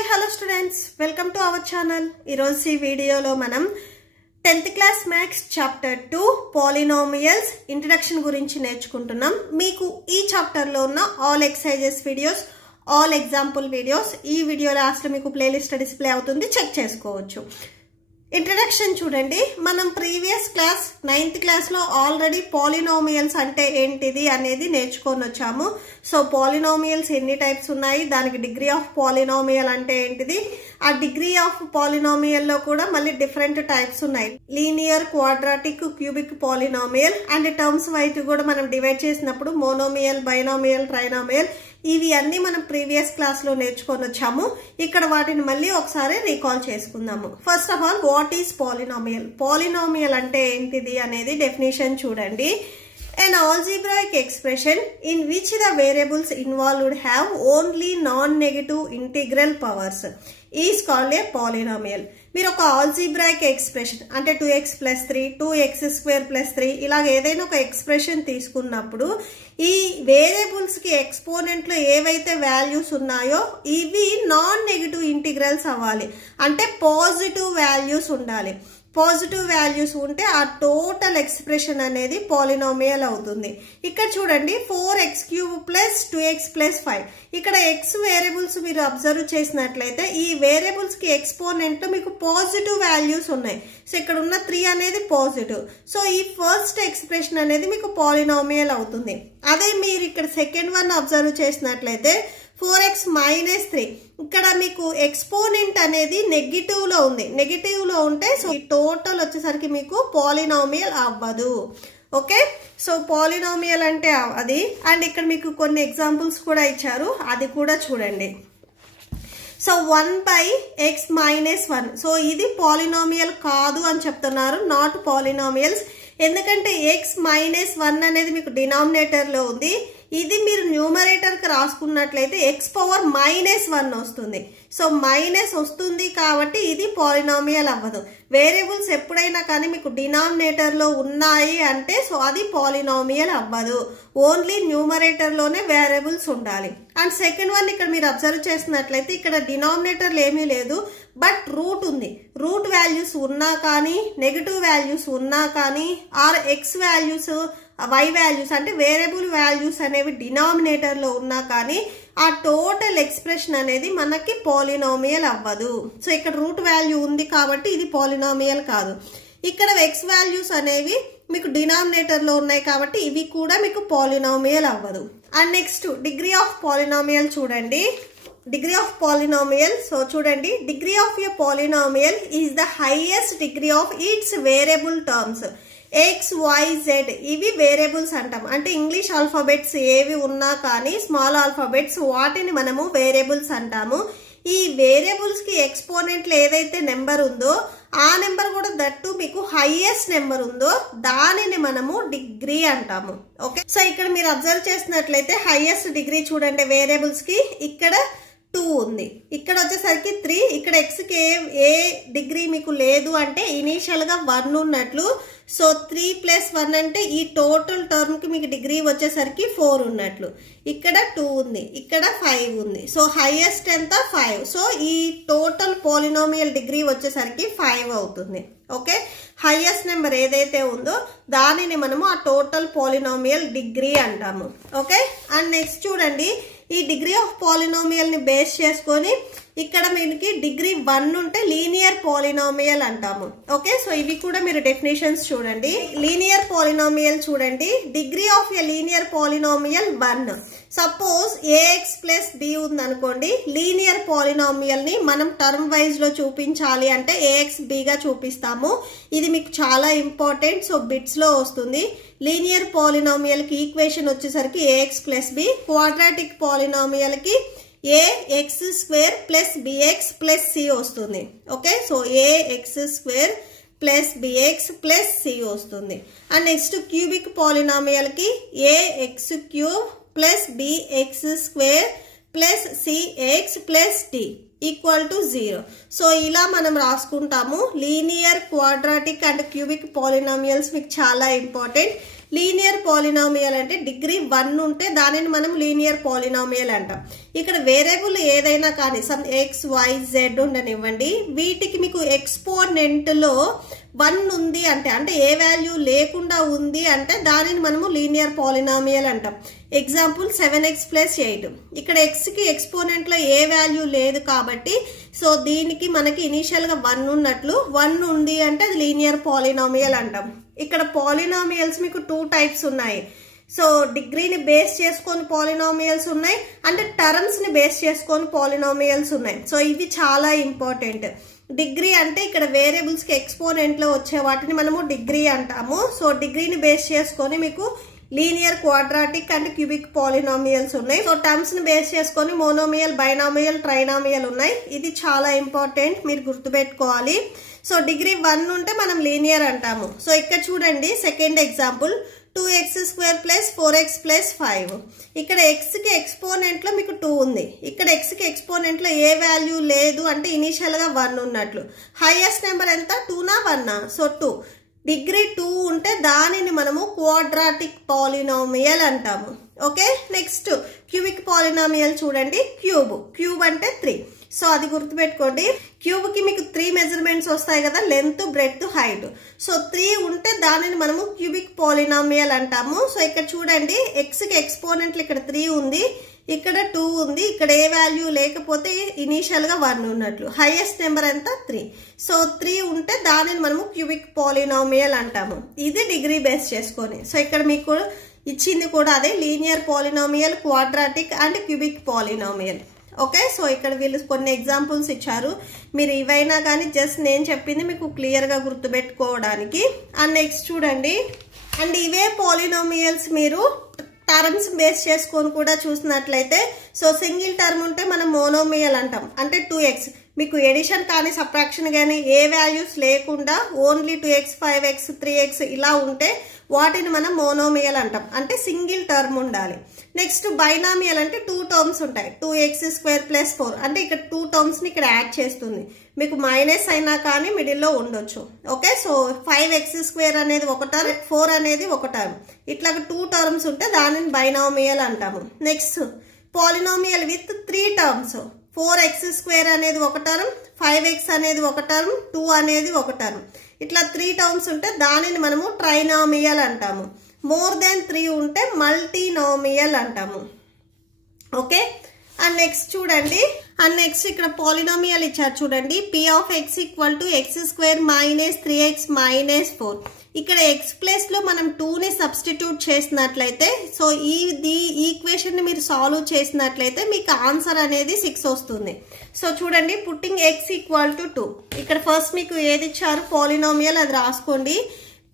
Hi hello students, welcome to our channel. ఈరోజు ఈ వీడియోలో మనం 10th class maths chapter 2 polynomials introduction గురించి నేర్చుకుంటున్నాం. మీకు ఈ చాప్టర్లో ఉన్న all exercises videos, all example videos ఈ వీడియో లాస్ట్లో మీకు ప్లేలిస్ట్ డిస్ప్లే అవుతుంది, చెక్ చేసుకోవచ్చు. ఇంట్రడక్షన్ చూడండి. మనం ప్రీవియస్ క్లాస్ 9th క్లాస్లో ఆల్రెడీ పాలినామియల్స్ అంటే ఏంటిది అనేది నేర్చుకొని వచ్చాము. సో పాలినామియల్స్ ఎన్ని టైప్స్ ఉన్నాయి, దానికి డిగ్రీ ఆఫ్ పాలినామియల్ అంటే ఏంటిది, ఆ డిగ్రీ ఆఫ్ పాలినామియల్లో కూడా మళ్ళీ డిఫరెంట్ టైప్స్ ఉన్నాయి. Linear, quadratic, cubic polynomial and terms wise కూడా మనం డివైడ్ చేసినప్పుడు మోనోమియల్, బైనామియల్, ట్రైనామియల్ ఇవి అన్ని మనం ప్రీవియస్ క్లాస్ లో నేర్చుకొని వచ్చాము. ఇక్కడ వాటిని మళ్ళీ ఒకసారి రీకాల్ చేసుకుందాము. First of all, what is polynomial? Polynomial అంటే ఏంటిది అనేది డెఫినేషన్ చూడండి. An algebraic expression in which the variables involved have only non-negative integral powers is called a polynomial. మీరు ఒక ఆల్జీబ్రాయిక్ ఎక్స్ప్రెషన్ అంటే 2x + 3, 2x² + 3 ఇలాగ ఏదైనా ఒక ఎక్స్ప్రెషన్ తీసుకున్నప్పుడు ఈ వేరియబుల్స్ కి ఎక్స్పోనెంట్ లో ఏవైతే వాల్యూస్ ఉన్నాయో ఇవి నాన్ నెగటివ్ ఇంటిగ్రల్స్ అవ్వాలి, అంటే పాజిటివ్ వాల్యూస్ ఉండాలి. పాజిటివ్ వాల్యూస్ ఉంటే ఆ టోటల్ ఎక్స్ప్రెషన్ అనేది పాలినామియల్ అవుతుంది. ఇక్కడ చూడండి, 4x³ + 2x + 5. ఇక్కడ x వేరియబుల్స్ మీరు అబ్జర్వ్ చేసినట్లయితే ఈ వేరియబుల్స్ కి ఎక్స్పోనెంట్ మీకు పాజిటివ్ వాల్యూస్ ఉన్నాయి. సో ఇక్కడ ఉన్న 3 అనేది పాజిటివ్. సో ఈ ఫస్ట్ ఎక్స్ప్రెషన్ అనేది మీకు పాలినామియల్ అవుతుంది. అదే మీరు ఇక్కడ సెకండ్ వన్ అబ్జర్వ్ చేసినట్లయితే 4x - 3 ఇక్కడ మీకు ఎక్స్పోనెంట్ అనేది నెగిటివ్ లో ఉంది. నెగిటివ్ లో ఉంటే సో ఈ టోటల్ వచ్చేసరికి మీకు పాలినామియల్ అవ్వదు. ఓకే, సో పాలినామియల్ అంటే అది. అండ్ ఇక్కడ మీకు కొన్ని ఎగ్జాంపుల్స్ కూడా ఇచ్చారు, అది కూడా చూడండి. సో 1/x - 1 సో ఇది పాలినామియల్ కాదు అని చెప్తున్నారు, నాట్ పాలినామియల్స్. ఎందుకంటే x - 1 అనేది మీకు డినామినేటర్ లో ఉంది. ఇది మీరు న్యూమరేటర్ కి రాసుకున్నట్లయితే x⁻−1 వస్తుంది. సో మైనస్ వస్తుంది కాబట్టి ఇది పాలినామియల్ అవ్వదు. వేరియబుల్స్ ఎప్పుడైనా కానీ మీకు డినామినేటర్ లో ఉన్నాయి అంటే సో అది పాలినామియల్ అవ్వదు. ఓన్లీ న్యూమరేటర్ లోనే వేరియబుల్స్ ఉండాలి. అండ్ సెకండ్ వన్ ఇక్కడ మీరు అబ్జర్వ్ చేసినట్లయితే ఇక్కడ డినామినేటర్లు ఏమీ లేదు, బట్ రూట్ ఉంది. రూట్ వాల్యూస్ ఉన్నా కానీ, నెగటివ్ వాల్యూస్ ఉన్నా కానీ, or X values, y values అంటే వేరియబుల్ వాల్యూస్ అనేవి డినామినేటర్ లో ఉన్నా కానీ ఆ టోటల్ ఎక్స్ప్రెషన్ అనేది మనకి పాలినామియల్ అవ్వదు. సో ఇక్కడ రూట్ వాల్యూ ఉంది కాబట్టి ఇది పాలినామియల్ కాదు. ఇక్కడ x వాల్యూస్ అనేవి మీకు డినామినేటర్ లో ఉన్నాయి కాబట్టి ఇవి కూడా మీకు పాలినామియల్ అవ్వదు. And next degree of polynomial చూడండి. డిగ్రీ ఆఫ్ పాలినామియల్, సో చూడండి, degree of a polynomial is the highest degree of it's variable terms. x, y, z ఇవి వేరియబుల్స్ అంటాం. అంటే ఇంగ్లీష్ ఆల్ఫాబెట్స్ ఏవి ఉన్నా కానీ స్మాల్ ఆల్ఫాబెట్స్ వాటిని మనము వేరియబుల్స్ అంటాము. ఈ వేరియబుల్స్ కి ఎక్స్పోనెంట్లు ఏదైతే నెంబర్ ఉందో ఆ నెంబర్ కూడా దట్టు మీకు హైయెస్ట్ నెంబర్ ఉందో దానిని మనము డిగ్రీ అంటాము. ఓకే, సో ఇక్కడ మీరు అబ్జర్వ్ చేసినట్లయితే హైయెస్ట్ డిగ్రీ చూడండి వేరియబుల్స్ కి ఇక్కడ 2 ఉంది, ఇక్కడ వచ్చేసరికి 3. ఇక్కడ x కి ఏ డిగ్రీ మీకు లేదు అంటే ఇనీషియల్ గా 1 ఉన్నట్లు. సో 3 + 1 అంటే ఈ టోటల్ టర్మ్ కి మీకు డిగ్రీ వచ్చేసరికి 4 ఉన్నట్లు. ఇక్కడ 2 ఉంది, ఇక్కడ 5 ఉంది. సో హైయెస్ట్ ఎంత 5. సో ఈ టోటల్ పాలినామియల్ డిగ్రీ వచ్చేసరికి 5 అవుతుంది. ఓకే, హైయెస్ట్ నెంబర్ ఏదైతే ఉందో దానిని మనము ఆ టోటల్ పాలినామియల్ డిగ్రీ అంటాము. ఓకే, అండ్ నెక్స్ట్ చూడండి, ఈ డిగ్రీ ఆఫ్ పాలినామియల్ ని బేస్ చేసుకొని ఇక్కడ మీకు డిగ్రీ 1 ఉంటే లీనియర్ పాలినామియల్ అంటాము. ఓకే, సో ఇవి కూడా మీరు డెఫినేషన్స్ చూడండి. లీనియర్ పాలినామియల్ చూడండి, degree of a linear polynomial 1. Suppose ax + b ఉంది అనుకోండి, లీనియర్ పాలినామియల్ ని మనం టర్మ్ వైజ్ లో చూపించాలి అంటే ax b గా చూపిస్తాము. ఇది మీకు చాలా ఇంపార్టెంట్, సో బిట్స్ లో వస్తుంది. లీనియర్ పాలినామియల్ కి ఈక్వేషన్ వచ్చేసరికి ax + b. క్వాడ్రాటిక్ పాలినామియల్ కి ax² + bx + c వస్తుంది. Okay, so ax² + bx + c వస్తుంది. అండ్ నెక్స్ట్ క్యూబిక్ పాలినామియల్ కి ax³ + bx² + cx + d = 0. So ఇలా మనం రాసుకుంటాము. Linear, quadratic and cubic polynomials మీకు చాలా ఇంపార్టెంట్. లీనియర్ పాలినామియల్ అంటే డిగ్రీ 1 ఉంటే దానిని మనం లీనియర్ పాలినామియల్ అంటాం. ఇక్కడ వేరియబుల్ ఏదైనా కానీ సమ్ ఎక్స్ వై జెడ్ ఉండనివ్వండి, వీటికి మీకు ఎక్స్పోనెంట్ లో 1 ఉంది అంటే ఏ వాల్యూ లేకుండా ఉంది అంటే దానిని మనము లీనియర్ పాలినామియల్ అంటాం. Example 7x + 8. ఇక్కడ x కి ఎక్స్పోనెంట్ లో ఏ వాల్యూ లేదు కాబట్టి సో దీనికి మనకి ఇనిషియల్ గా 1 ఉన్నట్లు 1 ఉంది అంటే అది లీనియర్ పాలినామియల్ అంటాం. ఇక్కడ పాలినామియల్స్ మీకు 2 టైప్స్ ఉన్నాయి. సో డిగ్రీని బేస్ చేసుకొని పాలినామియల్స్ ఉన్నాయి, అంటే టర్మ్స్ ని బేస్ చేసుకొని పాలినామియల్స్ ఉన్నాయి. సో ఇవి చాలా ఇంపార్టెంట్. డిగ్రీ అంటే ఇక్కడ వేరియబుల్స్ కి ఎక్స్పోనెంట్ లో వచ్చే వాటిని మనము డిగ్రీ అంటాము. సో డిగ్రీని బేస్ చేసుకొని మీకు linear, quadratic and cubic polynomials ఉన్నాయి. సో టర్మ్స్ ని బేస్ చేసుకొని మోనోమియల్, బైనామియల్, ట్రైనామియల్ ఉన్నాయి. ఇది చాలా ఇంపార్టెంట్, మీరు గుర్తుపెట్టుకోవాలి. సో డిగ్రీ 1 ఉంటే మనం లీనియర్ అంటాము. సో ఇక్కడ చూడండి సెకండ్ ఎగ్జాంపుల్ 2x² + 4x + 5. ఇక్కడ x కి ఎక్స్పోనెంట్ లో మీకు 2 ఉంది, ఇక్కడ x కి ఎక్స్పోనెంట్ లో ఏ వాల్యూ లేదు అంటే ఇనిషియల్ గా 1 ఉన్నట్లు. హైయెస్ట్ నెంబర్ ఎంత? 2నా 1నా? సో 2. డిగ్రీ 2 ఉంటే దానిని మనము క్వాడ్రాటిక్ పాలినామియల్ అంటాము. ఓకే, నెక్స్ట్ క్యూబిక్ పాలినామియల్ చూడండి. క్యూబ్ అంటే 3. సో అది గుర్తుపెట్టుకోండి. క్యూబ్ కి మీకు 3 మెజర్మెంట్స్ వస్తాయి కదా, లెంత్, బ్రెడ్త్, హైట్. సో 3 ఉంటే దానిని మనము క్యూబిక్ పాలినామియల్ అంటాము. సో ఇక్కడ చూడండి x కి ఎక్స్పోనెంట్లు ఇక్కడ 3 ఉంది, ఇక్కడ 2 ఉంది, ఇక్కడ ఏ వాల్యూ లేకపోతే ఇనిషియల్ గా 1 ఉన్నట్లు. హైయెస్ట్ నెంబర్ ఎంత? 3. సో 3 ఉంటే దానిని మనము క్యూబిక్ పాలినామియల్ అంటాము. ఇది డిగ్రీ బేస్ చేసుకొని. సో ఇక్కడ మీకు ఇచ్చింది కూడా అదే, linear polynomial, quadratic and cubic polynomial. Okay, so ఇక్కడ వీళ్ళు కొన్ని ఎగ్జాంపుల్స్ ఇచ్చారు, మీరు ఇవైనా కానీ జస్ట్ నేను చెప్పింది మీకు క్లియర్ గా గుర్తుపెట్టుకోవడానికి. అండ్ నెక్స్ట్ చూడండి, అండ్ ఇవే పాలినామియల్స్ మీరు టర్మ్స్ బేస్ చేసుకొని కూడా చూసినట్లయితే, సో సింగిల్ టర్మ్ ఉంటే మనం మోనోమియల్ అంటాం, అంటే 2x. మీకు ఎడిషన్ కానీ సబ్ట్రాక్షన్ కానీ ఏ వాల్యూస్ లేకుండా ఓన్లీ 2x, 5x, 3x ఇలా ఉంటే వాటిని మనం మోనోమియల్ అంటాం, అంటే సింగిల్ టర్మ్ ఉండాలి. నెక్స్ట్ బైనామియల్ అంటే 2 టర్మ్స్ ఉంటాయి, 2x² + 4. అంటే ఇక్కడ 2 టర్మ్స్ ని ఇక్కడ యాడ్ చేస్తుంది, మీకు మైనస్ అయినా కానీ మిడిల్ లో ఉండొచ్చు. ఓకే, సో 5x² అనేది ఒక టర్మ్, 4 అనేది ఒక టర్మ్, ఇట్లా 2 టర్మ్స్ ఉంటే దానిని బైనామియల్ అంటాము. Next polynomial with 3 terms, 4x² అనేది ఒక టర్మ్, 5x అనేది ఒక టర్మ్, 2 అనేది ఒక టర్మ్, ఇట్లా 3 టర్మ్స్ ఉంటే దానిని మనము ట్రైనామియల్ అంటాము. మోర్ దెన్ 3 ఉంటే మల్టీనామియల్ అంటాము. ఓకే, అండ్ నెక్స్ట్ చూడండి, అండ్ నెక్స్ట్ ఇక్కడ పాలినామియల్ ఇచ్చారు చూడండి. p(x) = x² - 3x - 4. ఇక్కడ x ప్లేస్ లో మనం 2 ని సబ్స్టిట్యూట్ చేసినట్లయితే, సో ఈ ఈక్వేషన్ ని మీరు సాల్వ్ చేసినట్లయితే మీకు ఆన్సర్ అనేది 6 వస్తుంది. సో చూడండి, పుట్టింగ్ x = 2. ఇక్కడ ఫస్ట్ మీకు ఏది ఇచ్చారు పాలినామియల్ అది రాసుకోండి.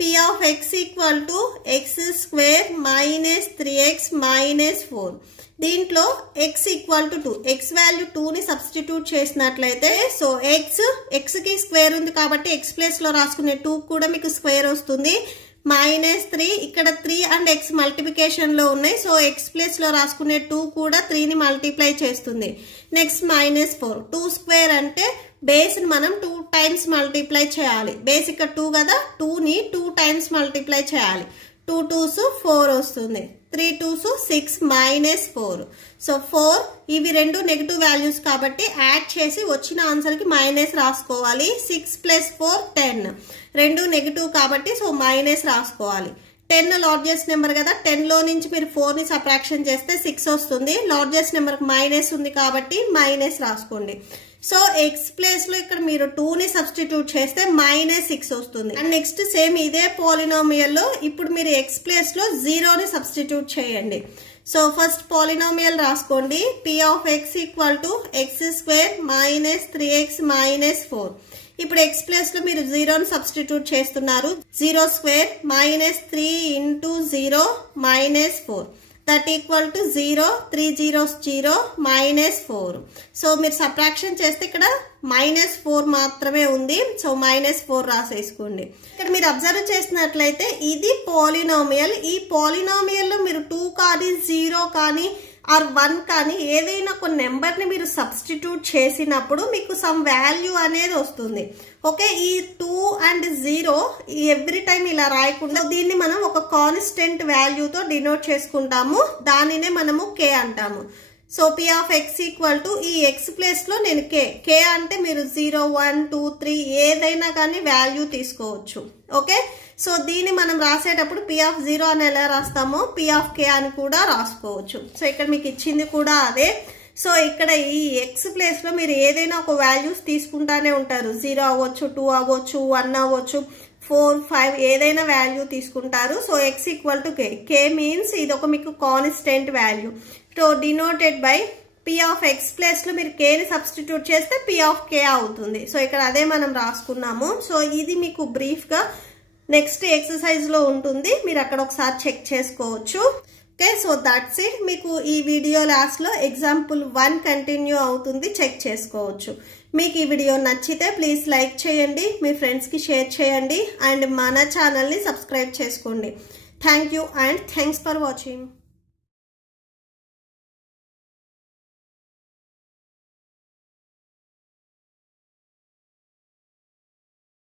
p(x) = x² - 3x - 4. దీంట్లో x = 2, x వాల్యూ 2 ని సబ్స్టిట్యూట్ చేసినట్లయితే, సో x కి స్క్వేర్ ఉంది కాబట్టి x ప్లేస్ లో రాసుకునే 2 కూడా మీకు స్క్వేర్ వస్తుంది. -3, ఇక్కడ 3 అండ్ x మల్టిప్లికేషన్ లో ఉన్నాయి, సో x ప్లేస్ లో రాసుకునే 2 కూడా 3 ని మల్టిప్లై చేస్తుంది. నెక్స్ట్ -4, 2² అంటే బేస్ ని మనం 2 టైమ్స్ మల్టిప్లై చేయాలి. బేస్ ఇక్కడ 2 కదా, 2 ని 2 టైమ్స్ మల్టిప్లై చేయాలి. 2 2s 4 వస్తుంది, 3 2s 6 -4. సో 4 ఇవి రెండు నెగటివ్ వాల్యూస్ కాబట్టి యాడ్ చేసి వచ్చిన ఆన్సర్ కి మైనస్ రాసుకోవాలి. 6 + 4 10, రెండు నెగటివ్ కాబట్టి సో మైనస్ రాసుకోవాలి. 10 లార్జెస్ట్ నెంబర్ కదా, 10 లో నుంచి మీరు 4 ని సబ్ట్రాక్షన్ చేస్తే 6 వస్తుంది. లార్జెస్ట్ నెంబర్ మైనస్ ఉంది కాబట్టి మైనస్ రాసుకోండి. సో x ప్లేస్ లో ఇక్కడ మీరు 2 ని సబ్స్టిట్యూట్ చేస్తే -6 వస్తుంది. అండ్ నెక్స్ట్ సేమ్ ఇదే పాలినామియల్ లో ఇప్పుడు మీరు x ప్లేస్ లో 0 ని సబ్స్టిట్యూట్ చేయండి. సో ఫస్ట్ పాలినామియల్ రాసుకోండి. p(x) = x² - 3x - 4. ఇప్పుడు x ప్లేస్ లో మీరు 0 ని సబ్స్టిట్యూట్ చేస్తున్నారు. 0² -3 × 0 -4. that equal to 0, 3 zeros 0, -4. So మీరు సబ్ట్రాక్షన్ చేస్తే ఇక్కడ -4 మాత్రమే ఉంది. సో -4 రాసేసుకోండి. ఇక్కడ మీరు అబ్జర్వ్ చేసినట్లయితే ఇది పాలినామియల్. ఈ పాలినామియల్ లో మీరు 2 కానీ 0 కానీ ఆర్ 1 కానీ ఏదైనా ఒక నెంబర్ని మీరు సబ్స్టిట్యూట్ చేసినప్పుడు మీకు సమ్ వాల్యూ అనేది వస్తుంది. ఓకే, ఈ 2 and 0 ఎవ్రీ టైం ఇలా రాయకుండా దీన్ని మనం ఒక కాన్స్టెంట్ వాల్యూతో డినోట్ చేసుకుంటాము. దానినే మనము k అంటాము. So p of x equal to ఈ x ప్లేస్లో నేను k అంటే మీరు 0, 1, 2, 3 ఏదైనా కానీ వాల్యూ తీసుకోవచ్చు. ఓకే, సో దీన్ని మనం రాసేటప్పుడు p of 0 అని ఎలా రాస్తామో p of k అని కూడా రాసుకోవచ్చు. సో ఇక్కడ మీకు ఇచ్చింది కూడా అదే. సో ఇక్కడ ఈ x ప్లేస్లో మీరు ఏదైనా ఒక వాల్యూస్ తీసుకుంటానే ఉంటారు. 0 అవ్వచ్చు, 2 అవ్వచ్చు, 1 అవ్వచ్చు, 4, 5 ఏదైనా వాల్యూ తీసుకుంటారు. So x equal to k means ఇది ఒక మీకు constant value. So denoted by p of x ప్లేస్లో మీరు k ని సబ్స్టిట్యూట్ చేస్తే p of k అవుతుంది. సో ఇక్కడ అదే మనం రాసుకున్నాము. సో ఇది మీకు బ్రీఫ్గా నెక్స్ట్ ఎక్సర్సైజ్లో ఉంటుంది, మీరు అక్కడ ఒకసారి చెక్ చేసుకోవచ్చు. Okay, so that's it. మీకు ఈ వీడియో లాస్ట్లో ఎగ్జాంపుల్ 1 కంటిన్యూ అవుతుంది, చెక్ చేసుకోవచ్చు. మీకు ఈ వీడియో నచ్చితే ప్లీజ్ లైక్ చేయండి, మీ ఫ్రెండ్స్కి షేర్ చేయండి అండ్ మన ఛానల్ని సబ్స్క్రైబ్ చేసుకోండి. Thank you and thanks for watching.